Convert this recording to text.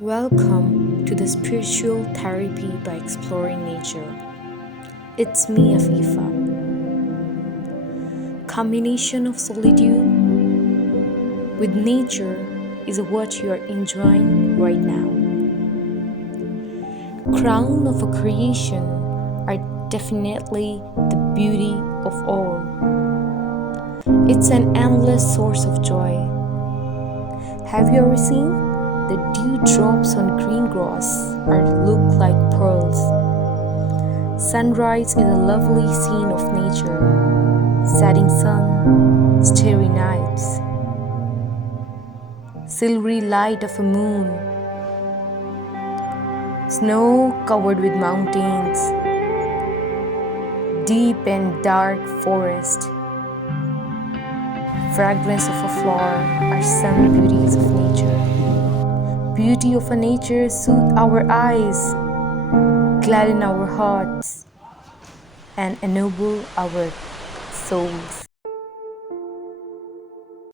Welcome to the spiritual therapy by exploring nature. It's me, Afifa. Combination of solitude with nature is what you are enjoying right now. Crown of a creation are definitely the beauty of all. It's an endless source of joy. Have you ever seen the dewdrops on green grass look like pearls? Sunrise is a lovely scene of nature. Setting sun, starry nights, silvery light of a moon, snow covered with mountains, deep and dark forest, fragrance of a flower are some beauties of nature. Beauty of a nature soothe our eyes, gladden our hearts, and ennoble our souls.